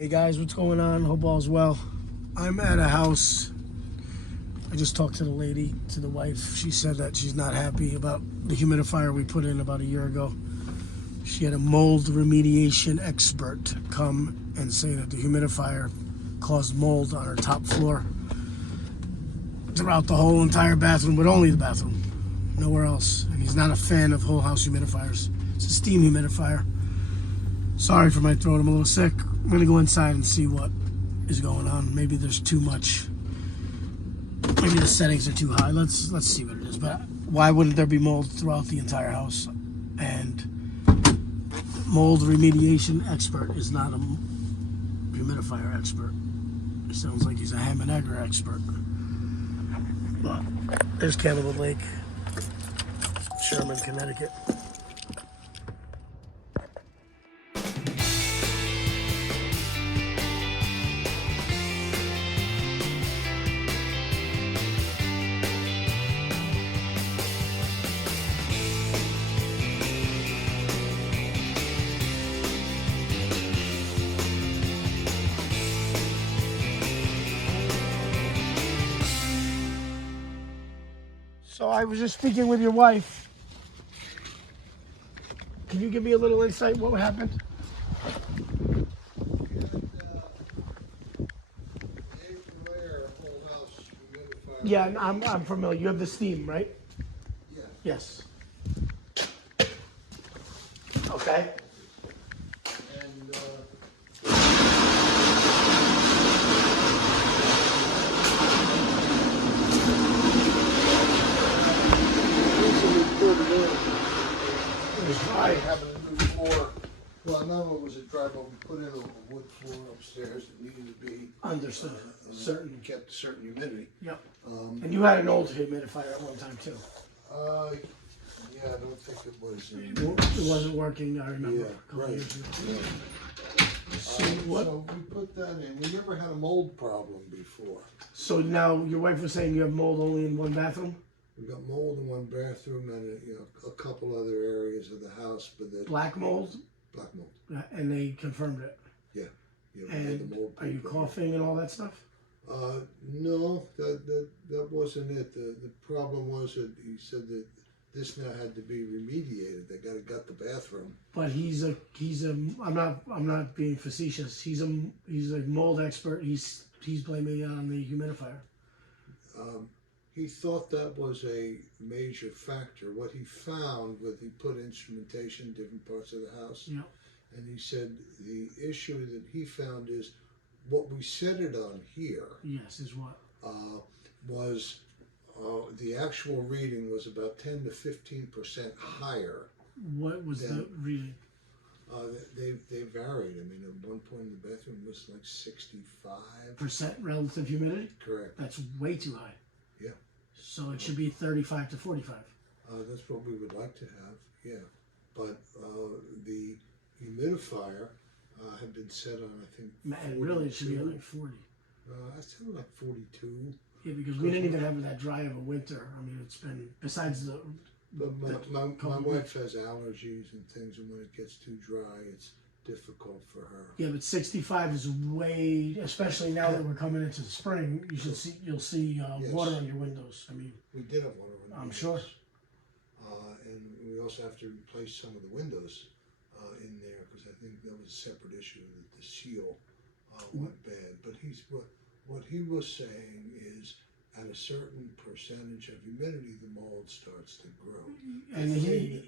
Hey guys, what's going on? Hope all's well. I'm at a house. I just talked to the lady, to the wife. She said that she's not happy about the humidifier we put in about a year ago. She had a mold remediation expert come and say that the humidifier caused mold on her top floor throughout the whole entire bathroom, but only the bathroom, nowhere else. And he's not a fan of whole house humidifiers. It's a steam humidifier. Sorry for my throat, I'm a little sick. I'm gonna go inside and see what is going on. Maybe there's too much. Maybe the settings are too high. Let's see what it is. But why wouldn't there be mold throughout the entire house? And mold remediation expert is not a humidifier expert. It sounds like he's a ham and egger expert. But there's Cannibal Lake, Sherman, Connecticut. So I was just speaking with your wife. Can you give me a little insight what happened? Yeah, I'm familiar. You have the steam, right? Yeah. Yes. Okay. And recently put it in. It was dry. Having a new floor. Well, not only was it dry, but we put in a wood floor upstairs that needed to be Understood. Certain. kept a certain humidity. Yep. And you had an old humidifier at one time too. Yeah, I don't think it was. It wasn't working. I remember. Yeah, A couple right. years ago. Yeah. So we put that in. We never had a mold problem before. So now your wife was saying you have mold only in one bathroom. We've got mold in one bathroom and a couple other areas of the house, but the Black mold, black mold. and they confirmed it. Yeah, we had And the mold are you paper. coughing and all that stuff? No, that wasn't it. The problem was that he said that this now had to be remediated. They got the bathroom. But he's a I'm not being facetious. He's a mold expert. He's blaming it on the humidifier. He thought that was a major factor. What he found was he put instrumentation in different parts of the house. Yeah. And he said the issue that he found is what we set it on here. Yes, is what? Was the actual reading was about 10 to 15% higher. What was the reading? They varied. I mean, at one point in the bathroom it was like 65% relative humidity? Correct. That's way too high. Yeah. So it should be 35 to 45. That's what we would like to have. Yeah, but the humidifier had been set on, I think, And really it should be like 40. I set it like 42. Yeah, because we didn't even have that dry of a winter. I mean, it's been, besides the... But my wife has allergies and things, and when it gets too dry, it's difficult for her. Yeah, but 65 is way, especially now that we're coming into the spring, you'll see Yes. water on your windows. I mean, We did have water on the I'm sure. And we also have to replace some of the windows in there, because I think that was a separate issue, that the seal went bad. But what he was saying is, at a certain percentage of humidity, the mold starts to grow. And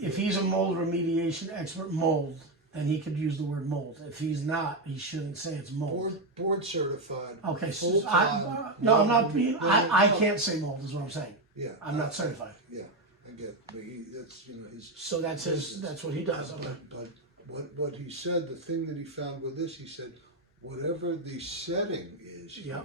if he's a mold remediation expert, mold, then he could use the word mold. If he's not, he shouldn't say it's mold. Board certified. Okay, so full-time, I'm not being. I can't say mold. Is what I'm saying. Yeah, I'm not certified. Yeah, I get. But that's his. So that's his. That's what he does. Okay. But what he said, the thing that he found with this, he said, whatever the setting is here,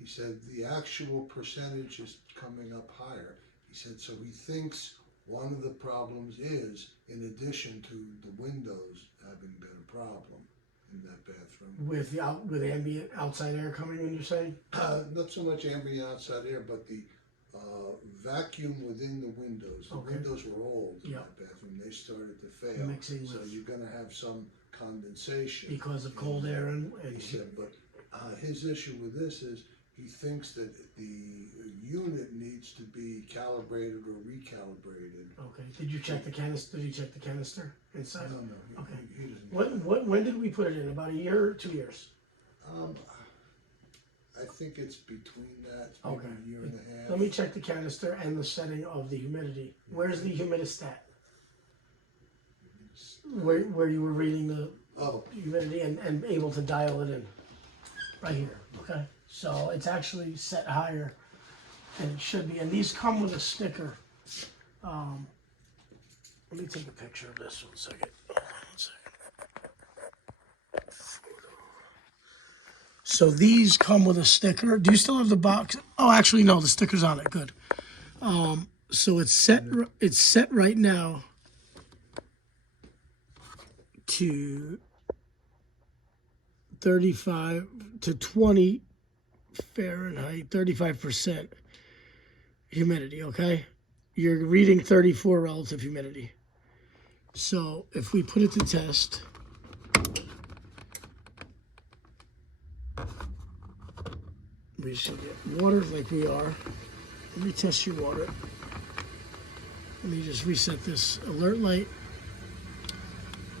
he said the actual percentage is coming up higher. He said, so he thinks one of the problems is, in addition to the windows having been a problem in that bathroom. With ambient outside air coming in, you're saying? Not so much ambient outside air, but the vacuum within the windows. The windows were old in that bathroom. They started to fail. Mixing so with... you're going to have some condensation. Because of cold air and He said, but his issue with this is he thinks that the unit needs to be calibrated or recalibrated. okay. Did you check the canister? Did you check the canister inside? No, Okay. he doesn't. When did we put it in? About a year or 2 years? I think it's between that, it's Okay. maybe a year and a half. Let me check the canister and the setting of the humidity. Where's the humidistat? Where you were reading the humidity and able to dial it in. Right here, okay? So it's actually set higher than it should be. And these come with a sticker. Let me take a picture of this 1 second. Hold on 1 second. So these come with a sticker. Do you still have the box? Oh, actually, no, the sticker's on it. Good. So it's set right now to 35 to 20 Fahrenheit, 35% humidity, okay? You're reading 34 relative humidity. So if we put it to test, we should get water like we are. Let me test your water. Let me just reset this alert light.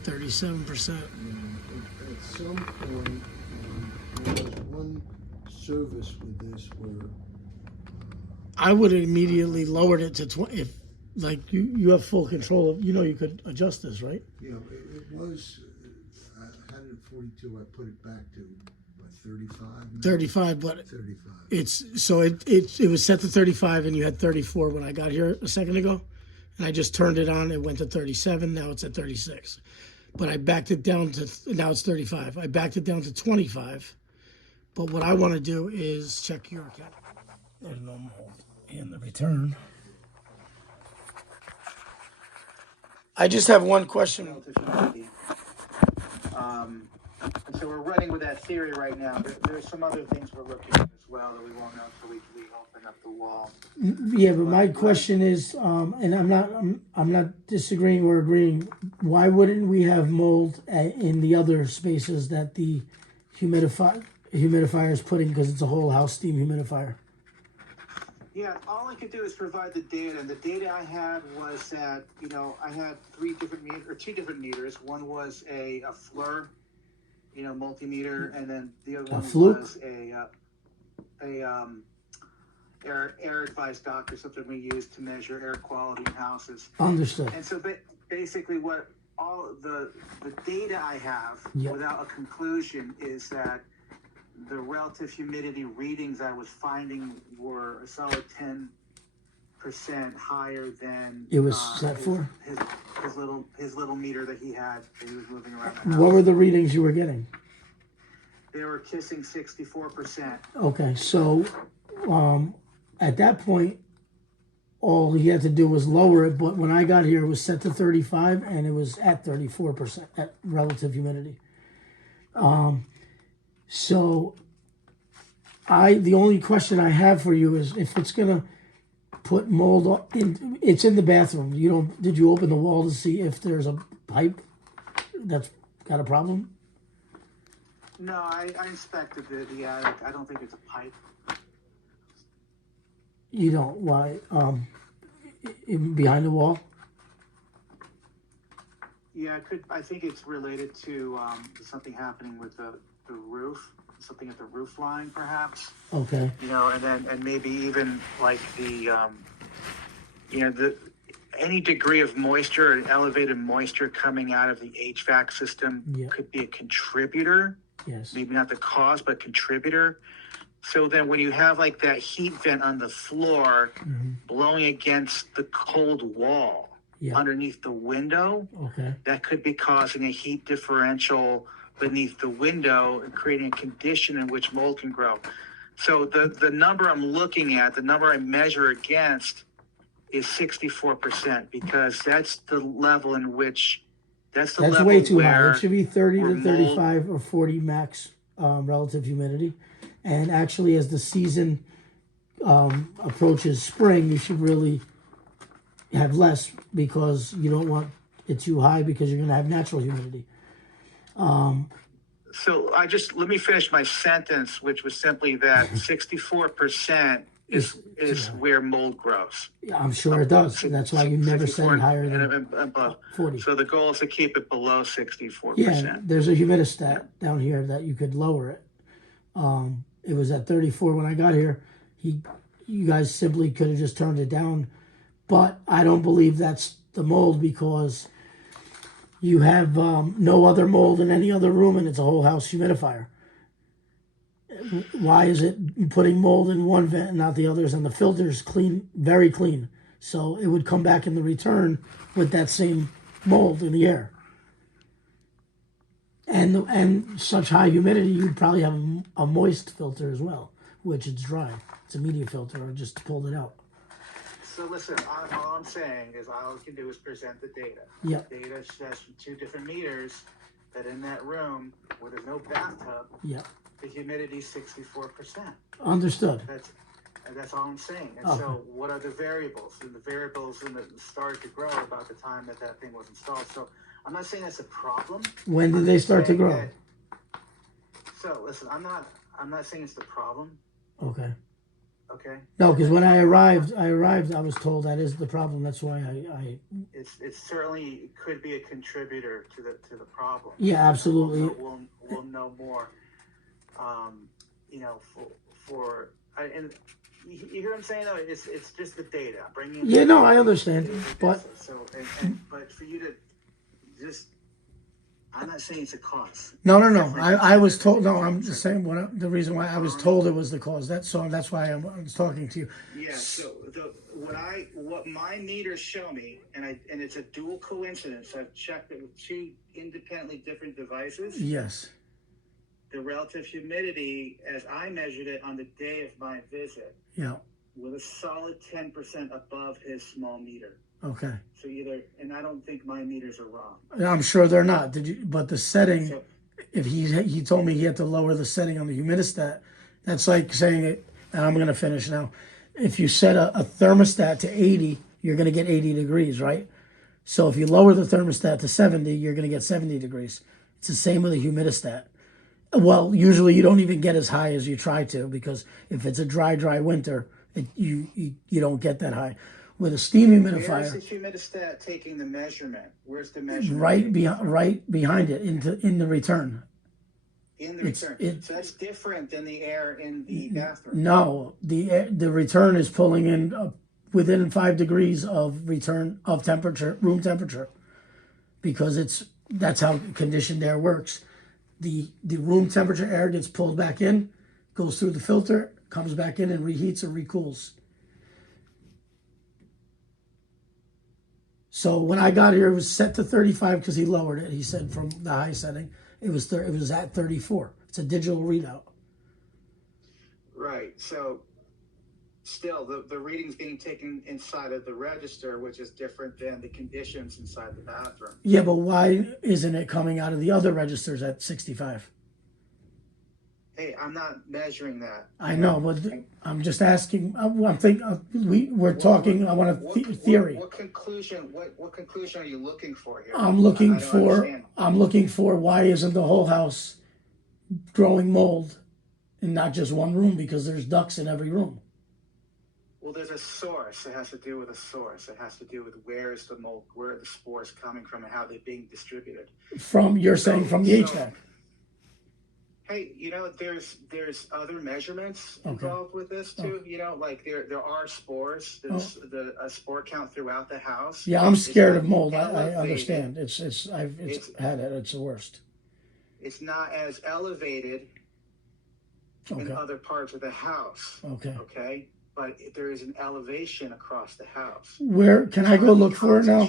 37%. At some point, there was one service with this where I would have immediately lowered it to 20. If, like, you have full control of, you could adjust this, right? it was, I had it at 42, I put it back to, what, 35? 35, but 35. it was set to 35 and you had 34 when I got here a second ago. And I just turned it on, it went to 37, now it's at 36. But I backed it down to, now it's 35. I backed it down to 25. But what I want to do is check your account. There's no mold in the return. I just have one question. So we're running with that theory right now. There's some other things we're looking at as well that we won't know until we open up the wall. Yeah, but my question is, and I'm not disagreeing or agreeing. Why wouldn't we have mold in the other spaces that the humidifier is putting? Because it's a whole house steam humidifier. Yeah, all I could do is provide the data, and the data I had was that I had two different meters. One was a FLIR, multimeter, and then the other one was a air advice doctor, something we use to measure air quality in houses. Understood. And so basically, what all the data I have without a conclusion is that the relative humidity readings I was finding were a solid 10% higher than it was set for his little meter that he had that he was moving around the house. What were the readings you were getting? They were kissing 64%. Okay, so at that point, all he had to do was lower it. But when I got here, it was set to 35, and it was at 34% at relative humidity. So the only question I have for you is if it's gonna put mold in, it's in the bathroom. Did you open the wall to see if there's a pipe that's got a problem? No, I inspected the attic. I don't think it's a pipe. You don't? Why? Behind the wall? Yeah, I think it's related to something happening with the roof, something at the roof line, perhaps. Okay. And maybe even like any degree of moisture or elevated moisture coming out of the HVAC system could be a contributor. Yes. Maybe not the cause, but contributor. So then when you have like that heat vent on the floor blowing against the cold wall underneath the window, that could be causing a heat differential beneath the window and creating a condition in which mold can grow. So the number I'm looking at, the number I measure against is 64% because that's the level in which that's level way too where high. It should be 30 to 35 or 40 max relative humidity. And actually, as the season approaches spring, you should really have less because you don't want it too high because you're going to have natural humidity. So let me finish my sentence, which was simply that 64% is where mold grows. Yeah, I'm sure it does. That's why you never set it higher than above 40. So the goal is to keep it below 64%. Yeah, there's a humidistat down here that you could lower it. It was at 34 when I got here. You guys simply could have just turned it down, but I don't believe that's the mold because you have no other mold in any other room, and it's a whole house humidifier. Why is it putting mold in one vent and not the others? And the filter's clean, very clean, so it would come back in the return with that same mold in the air. And such high humidity, you'd probably have a moist filter as well, which it's dry. It's a media filter, or just pulled it out. So listen, all I'm saying is all I can do is present the data. Yeah. The data says from 2 different meters that in that room where there's no bathtub, Yeah. the humidity is 64%. Understood. That's all I'm saying. And Okay. so what are the variables? And the variables started to grow about the time that thing was installed. So I'm not saying that's a problem. When did they start to grow? So listen, I'm not saying it's the problem. Okay. Okay. No, because when I arrived, I was told that is the problem. That's why It certainly could be a contributor to the problem. Yeah, absolutely. We'll know more. You know, and you hear what I'm saying? Though it's just the data. Bringing. Yeah, no, I understand, but but for you to just. I'm not saying it's a cause. No. I was told. No, I'm just saying the reason why I was told it was the cause. That's why I was talking to you. Yeah. So what my meters show me, and it's a dual coincidence. I've checked it with 2 independently different devices. Yes. The relative humidity, as I measured it on the day of my visit, Yeah. was a solid 10% above his small meter. Okay. So and I don't think my meters are wrong. I'm sure they're not. But the setting, if he told me he had to lower the setting on the humidistat, that's like saying it, and I'm going to finish now. If you set a thermostat to 80, you're going to get 80 degrees, right? So if you lower the thermostat to 70, you're going to get 70 degrees. It's the same with a humidistat. Well, usually you don't even get as high as you try to, because if it's a dry winter, you don't get that high. With a steam humidifier, where's the humidistat taking the measurement? Where's the measurement? Right behind it, in the return. In the return. So that's different than the air in the bathroom. No, the return is pulling in within 5 degrees of return of temperature, room temperature, because that's how conditioned air works. The room temperature air gets pulled back in, goes through the filter, comes back in, and reheats or recools. So when I got here, it was set to 35 because he lowered it. He said from the high setting, it was at 34. It's a digital readout. Right. So still, the reading's being taken inside of the register, which is different than the conditions inside the bathroom. Yeah, but why isn't it coming out of the other registers at 65? Hey, I'm not measuring that. I know, but I'm just asking. I'm thinking we're talking. I want a theory. What conclusion? What conclusion are you looking for here? I'm looking for why isn't the whole house growing mold, and not just one room, because there's ducts in every room. Well, there's a source. It has to do with a source. It has to do with where is the mold, where are the spores coming from, and how they're being distributed. You're saying from the HVAC. Hey, there's other measurements involved with this too. Like there are spores. There's a spore count throughout the house. Yeah, I'm scared of mold. I understand. I've had it. It's the worst. It's not as elevated in other parts of the house. Okay. But there is an elevation across the house. Where can I go look for it now?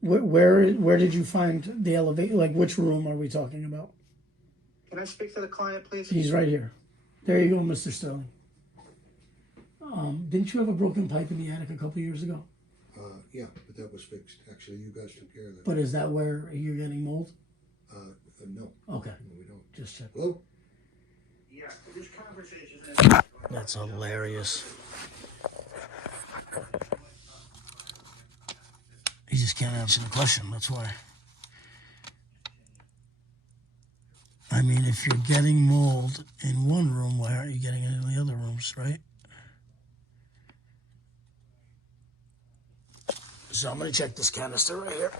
Where did you find the elevation? Like, which room are we talking about? Can I speak to the client, please? He's right here. There you go, Mr. Sterling. Didn't you have a broken pipe in the attic a couple years ago? Yeah, but that was fixed. Actually, you guys took care of that. But is that where you're getting mold? No. Okay. No, we don't. Just check. Hello? Yeah, this conversation is... That's hilarious. He just can't answer the question, that's why. I mean, if you're getting mold in one room, why aren't you getting it in the other rooms, right? So I'm going to check this canister right here.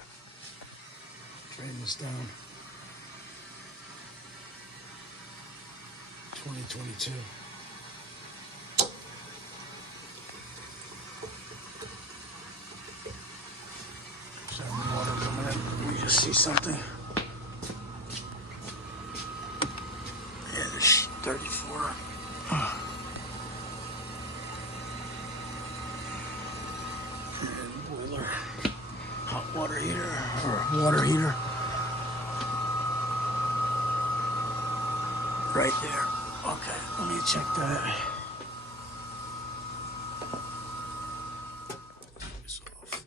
Drain this down. 2022. So water coming in. Let me just see something. Yeah, there's 34. And boiler. Hot water heater or water heater. Right there. Okay, let me check that. This off.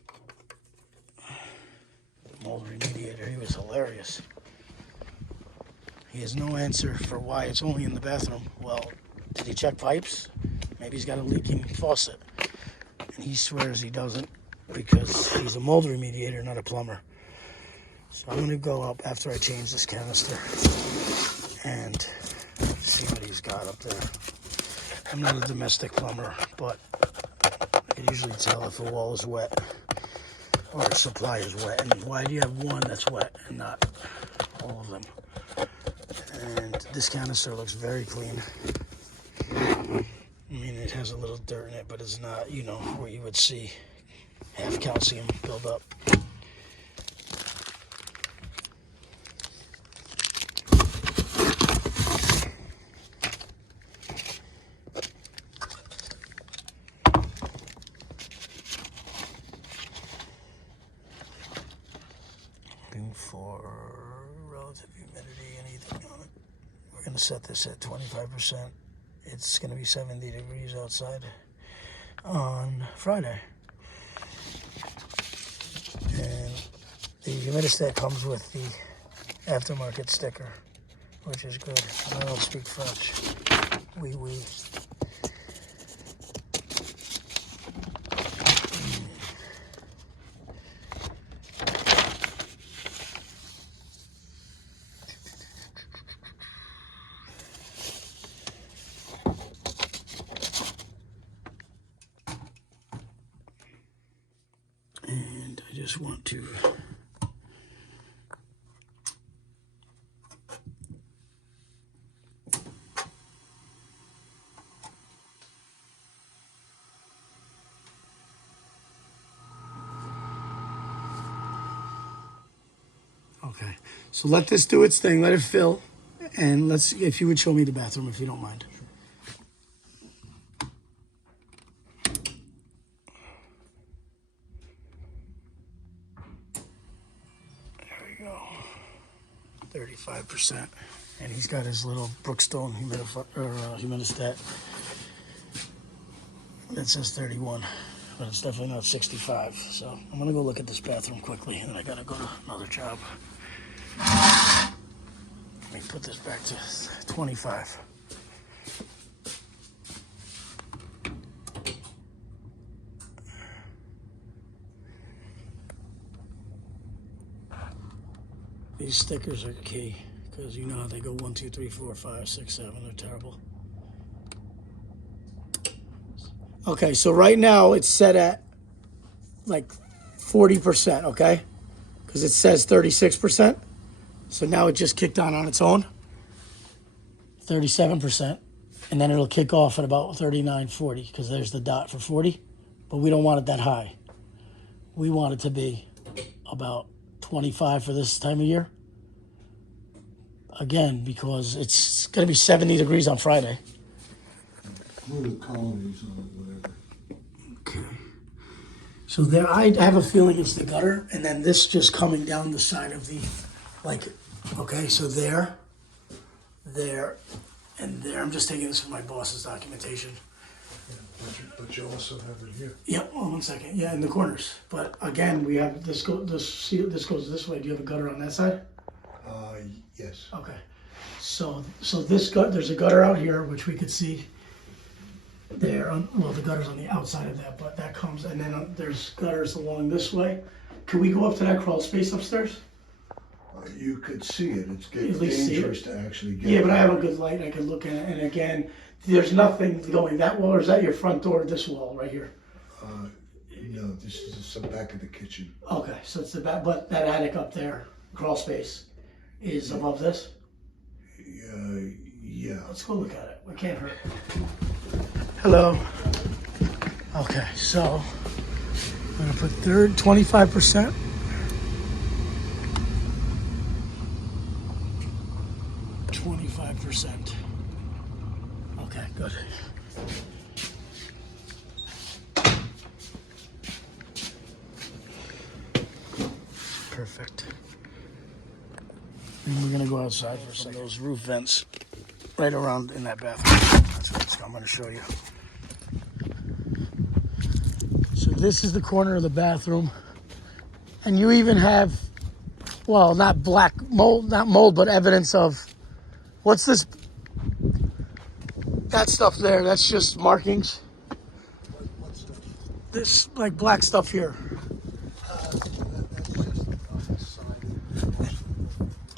The mold remediator, he was hilarious. He has no answer for why it's only in the bathroom. Well, did he check pipes? Maybe he's got a leaking faucet. And he swears he doesn't because he's a mold remediator, not a plumber. So I'm gonna go up after I change this canister and see what he's got up there. I'm not a domestic plumber, but I can usually tell if a wall is wet or a supply is wet. And why do you have one that's wet and not all of them? And this canister looks very clean. I mean, it has a little dirt in it, but it's not, you know, where you would see half calcium build up. For relative humidity, anything on it. We're going to set this at 25%. It's going to be 70 degrees outside on Friday. And the humidistat comes with the aftermarket sticker, which is good. I don't speak French. Oui. And I just want to okay, so let this do its thing, let it fill, and if you would show me the bathroom if you don't mind. There we go, 35%, and he's got his little Brookstone humidistat that says 31, but it's definitely not 65. So I'm gonna go look at this bathroom quickly, and then I gotta go to another job. Let me put this back to 25. These stickers are key because you know how they go 1, 2, 3, 4, 5, 6, 7. They're terrible. Okay, so right now it's set at like 40%, okay? Because it says 36%. So now it just kicked on its own. 37. And then it'll kick off at about 39, 40 because there's the dot for 40. But we don't want it that high. We want it to be about 25 for this time of year. Again, because it's going to be 70 degrees on Friday. What are the colonies on it, whatever? Okay. So there, I have a feeling it's the gutter, and then this just coming down the side of the, like, okay, so there, and there. I'm just taking this from my boss's documentation. Yeah, but you also have it here. Yep. Oh, 1 second. Yeah, in the corners. But again, we have this goes this way. Do you have a gutter on that side? Yes. Okay. So this there's a gutter out here, which we could see there. Well, the gutter's on the outside of that, but that comes, and then there's gutters along this way. Can we go up to that crawl space upstairs? You could see it. It's getting At least see dangerous to actually get. Yeah, but I have a good light. I can look at it. And again, there's nothing going that wall, or is that your front door? This wall right here. No, this is the back of the kitchen. Okay, so it's the back, but that attic up there, crawl space, is above this. Yeah. Let's go look at it. It can't hurt. Hello. Okay, so I'm gonna put 25%. 25%. Okay, good. Perfect. And we're gonna go outside for some of those roof vents right around in that bathroom. That's what I'm gonna show you. So this is the corner of the bathroom. And you even have, well, not mold, but evidence of, what's this? That stuff there, that's just markings. What stuff? This, like, black stuff here.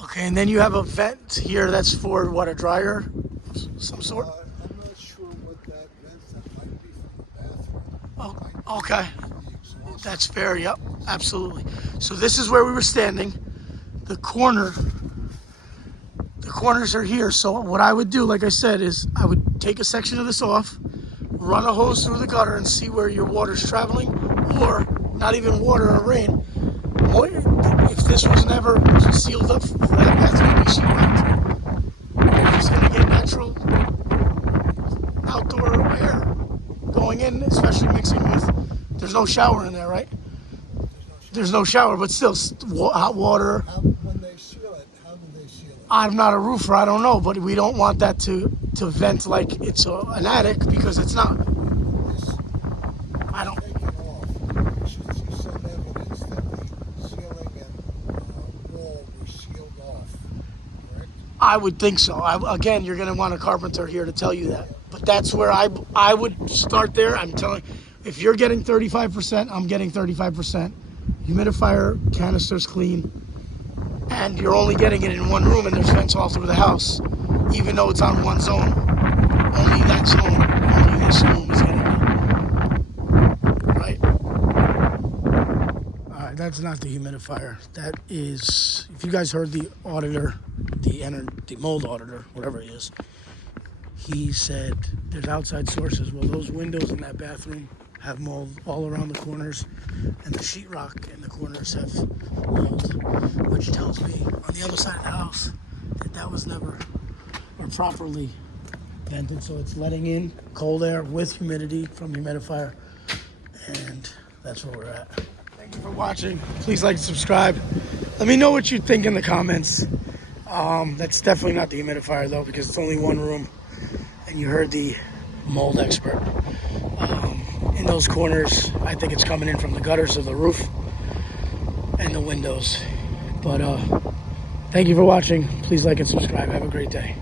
Okay, and then you have a vent here that's for, what, a dryer? Some sort? I'm not sure what that vent, that might be from the bathroom. Oh, okay. That's fair, yep, absolutely. So this is where we were standing. The corners are here. So what I would do, like I said, is I would take a section of this off, run a hose through the gutter and see where your water's traveling, or not even water or rain. If this was never sealed up, that bathroom would be sheetrocked. You're just gonna get natural outdoor air going in, especially mixing with, there's no shower in there, right? There's no shower, but still hot water. When they seal it, how do they seal it? I'm not a roofer, I don't know, but we don't want that to vent like it's an attic, because it's not. I don't. Take it off. You should see some evidence that the ceiling and wall were sealed off, correct? I would think so. Again, you're going to want a carpenter here to tell you that. But that's where I would start there. I'm telling, if you're getting 35%, I'm getting 35%. Humidifier canister's clean. And you're only getting it in one room, and there's vents all through the house. Even though it's on one zone. Only that zone, only this room is getting it. Right? Alright, that's not the humidifier. That is, if you guys heard the auditor, the mold auditor, whatever he is, he said there's outside sources. Well, those windows in that bathroom have mold all around the corners, and the sheetrock in the corners have mold, which tells me on the other side of the house that was never or properly vented, so it's letting in cold air with humidity from the humidifier, and that's where we're at. Thank you for watching. Please like and subscribe. Let me know what you think in the comments. That's definitely not the humidifier though, because it's only one room, and you heard the mold expert. In those corners, I think it's coming in from the gutters of the roof and the windows. But thank you for watching. Please like and subscribe. Have a great day.